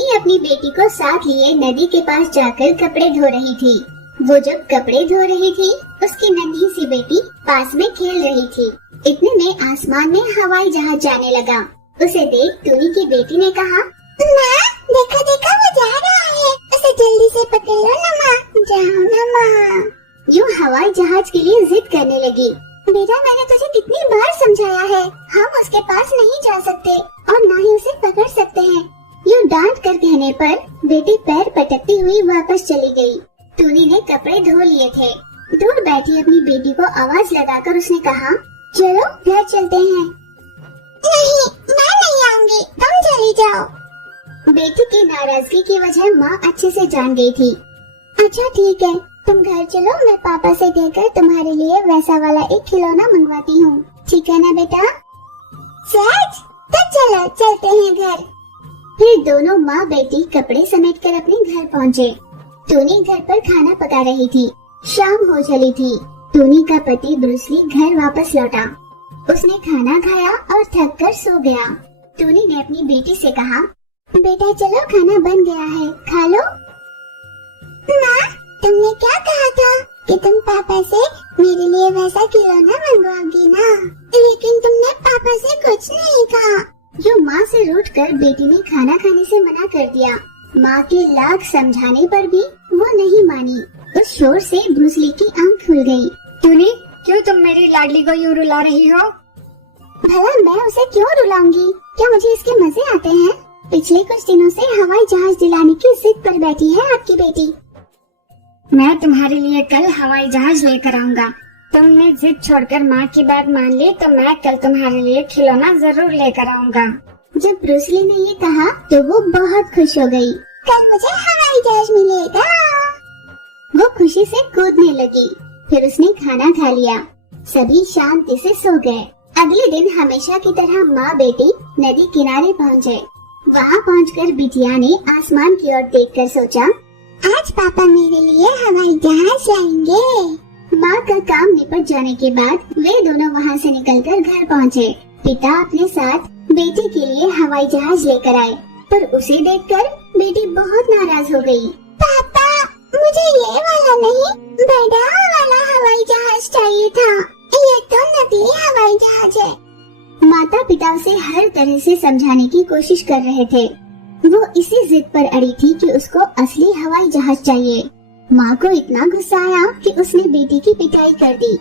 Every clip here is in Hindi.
टूनी अपनी बेटी को साथ लिए नदी के पास जाकर कपड़े धो रही थी। वो जब कपड़े धो रही थी, उसकी नन्ही सी बेटी पास में खेल रही थी। इतने में आसमान में हवाई जहाज जाने लगा। उसे देख टूनी की बेटी ने कहा, माँ देखो देखो वो जा रहा है, उसे जल्दी से पकड़ लो ना माँ, जाओ ना माँ। यूँ हवाई जहाज के लिए जिद करने लगी। बेटा मैंने तुझे कितनी बार समझाया है, हम उसके पास नहीं जा सकते और न ही उसे पकड़ सकते हैं। यूँ डांट कर कहने पर बेटी पैर पटकती हुई वापस चली गई। टूनी ने कपड़े धो लिए थे। दूर बैठी अपनी बेटी को आवाज लगाकर उसने कहा, चलो घर चलते हैं। नहीं, मैं नहीं आऊंगी, तुम चली जाओ। बेटी की नाराजगी की वजह माँ अच्छे से जान गई थी। अच्छा ठीक है, तुम घर चलो, मैं पापा से कहकर तुम्हारे लिए वैसा वाला एक खिलौना मंगवाती हूँ, ठीक है ना बेटा? सच? तो चलो चलते हैं घर। फिर दोनों माँ बेटी कपड़े समेटकर अपने घर पहुँचे। टूनी घर पर खाना पका रही थी। शाम हो चली थी। टूनी का पति ब्रूस ली घर वापस लौटा। उसने खाना खाया और थक कर सो गया। टूनी ने अपनी बेटी से कहा, बेटा चलो खाना बन गया है, खा लो। माँ, तुमने क्या कहा था कि तुम पापा से मेरे लिए वैसा खिलौना मंगवाओगी ना, लेकिन तुमने पापा से कुछ नहीं कहा। जो माँ से रूठकर बेटी ने खाना खाने से मना कर दिया। माँ के लाख समझाने पर भी वो नहीं मानी। उस शोर से ब्रूस ली की आंख खुल गई। टूनी, क्यों तुम मेरी लाडली को यूँ रुला रही हो? भला मैं उसे क्यों रुलाऊंगी? क्या मुझे इसके मजे आते हैं? पिछले कुछ दिनों से हवाई जहाज दिलाने की जिद पर बैठी है आपकी बेटी। मैं तुम्हारे लिए कल हवाई जहाज लेकर आऊंगा। तुमने जिद छोड़कर माँ की बात मान ली तो मैं कल तुम्हारे लिए खिलौना जरूर लेकर आऊंगा। जब ब्रूस ली ने ये कहा तो वो बहुत खुश हो गई। कल मुझे हवाई जहाज मिलेगा। वो खुशी से कूदने लगी। फिर उसने खाना खा लिया। सभी शांति से सो गए। अगले दिन हमेशा की तरह माँ बेटी नदी किनारे पहुँचे। वहाँ पहुँचकर बिटिया ने आसमान की ओर देखकर सोचा, आज पापा मेरे लिए हवाई जहाज लाएंगे। माँ का काम निपट जाने के बाद वे दोनों वहाँ से निकलकर घर पहुँचे। पिता अपने साथ बेटी के लिए हवाई जहाज लेकर आए, पर उसे देखकर बेटी बहुत नाराज हो गई। पापा, मुझे ये वाला नहीं, बड़ा वाला हवाई जहाज चाहिए था। ये तो नकली हवाई जहाज है। माता पिता उसे हर तरह से समझाने की कोशिश कर रहे थे। वो इसी जिद पर अड़ी थी कि उसको असली हवाई जहाज चाहिए। माँ को इतना गुस्सा आया कि उसने बेटी की पिटाई कर दी,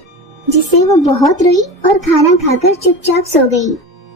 जिससे वो बहुत रोई और खाना खाकर चुपचाप सो गई।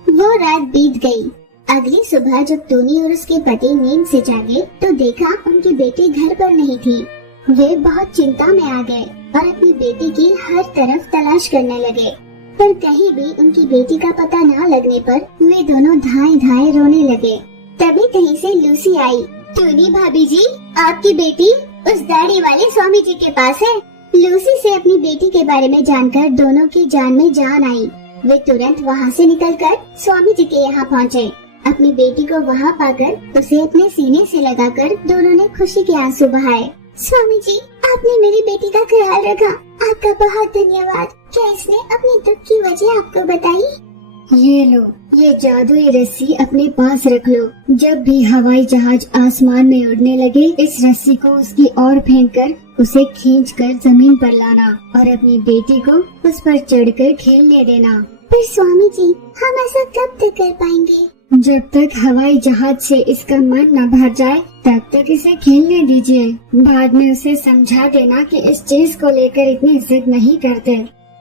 वो रात बीत गई। अगली सुबह जब टूनी और उसके पति नींद से जागे तो देखा उनकी बेटी घर पर नहीं थी। वे बहुत चिंता में आ गए और अपनी बेटी की हर तरफ तलाश करने लगे, पर कहीं भी उनकी बेटी का पता न लगने पर वे दोनों धाए धाए रोने लगे। तभी कहीं से लूसी आई। टूनी भाभी जी, आपकी बेटी उस दाढ़ी वाले स्वामी जी के पास है। लूसी से अपनी बेटी के बारे में जानकर दोनों की जान में जान आई। वे तुरंत वहाँ से निकलकर स्वामी जी के यहाँ पहुँचे। अपनी बेटी को वहाँ पाकर उसे अपने सीने से लगाकर दोनों ने खुशी के आंसू बहाए। स्वामी जी, आपने मेरी बेटी का ख्याल रखा, आपका बहुत धन्यवाद। क्या इसने अपनी दुख की वजह आपको बताई? ये लो, ये जादुई रस्सी अपने पास रख लो। जब भी हवाई जहाज आसमान में उड़ने लगे, इस रस्सी को उसकी ओर फेंककर उसे खींचकर जमीन पर लाना और अपनी बेटी को उस पर चढ़कर खेलने देना। पर स्वामी जी, हम ऐसा कब तक कर पाएंगे? जब तक हवाई जहाज से इसका मन न भर जाए तब तक इसे खेलने दीजिए। बाद में उसे समझा देना कि इस चीज को लेकर इतनी जिद नहीं करते।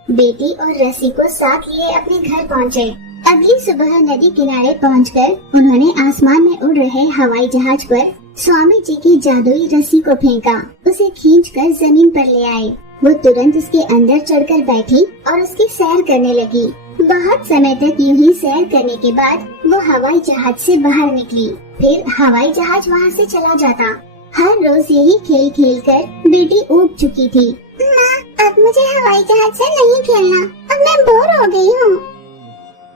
बेटी और रस्सी को साथ लिए अपने घर पहुँचे। अगली सुबह नदी किनारे पहुंचकर उन्होंने आसमान में उड़ रहे हवाई जहाज पर स्वामी जी की जादुई रस्सी को फेंका। उसे खींचकर जमीन पर ले आए। वो तुरंत उसके अंदर चढ़कर बैठी और उसकी सैर करने लगी। बहुत समय तक यूं ही सैर करने के बाद वो हवाई जहाज से बाहर निकली। फिर हवाई जहाज वहाँ से चला जाता। हर रोज यही खेल खेल कर बेटी ऊब चुकी थी। माँ, अब मुझे हवाई जहाज से नहीं खेलना, अब मैं बोर हो गई हूँ।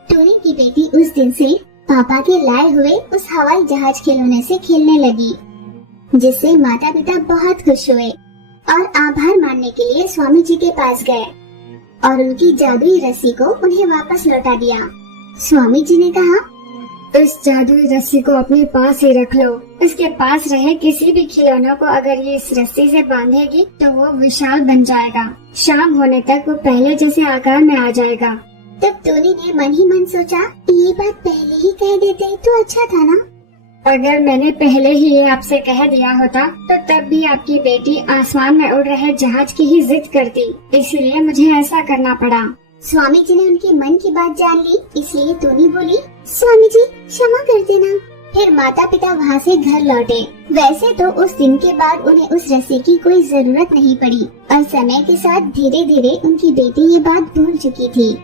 टूनी की बेटी उस दिन से पापा के लाए हुए उस हवाई जहाज खिलौने से खेलने लगी, जिससे माता पिता बहुत खुश हुए और आभार मानने के लिए स्वामी जी के पास गए और उनकी जादुई रस्सी को उन्हें वापस लौटा दिया। स्वामी जी ने कहा, इस जादुई रस्सी को अपने पास ही रख लो। इसके पास रहे किसी भी खिलौने को अगर ये इस रस्सी से बांधेगी तो वो विशाल बन जाएगा। शाम होने तक वो पहले जैसे आकार में आ जाएगा। तब टोनी ने मन ही मन सोचा, ये बात पहले ही कह देते तो अच्छा था ना। अगर मैंने पहले ही ये आपसे कह दिया होता तो तब भी आपकी बेटी आसमान में उड़ रहे जहाज की ही जिद करती, इसीलिए मुझे ऐसा करना पड़ा। स्वामी जी ने उनके मन की बात जान ली, इसलिए टोनी बोली, स्वामी जी क्षमा कर देना। फिर माता पिता वहाँ से घर लौटे। वैसे तो उस दिन के बाद उन्हें उस रस्सी की कोई जरूरत नहीं पड़ी और समय के साथ धीरे धीरे उनकी बेटी ये बात भूल चुकी थी।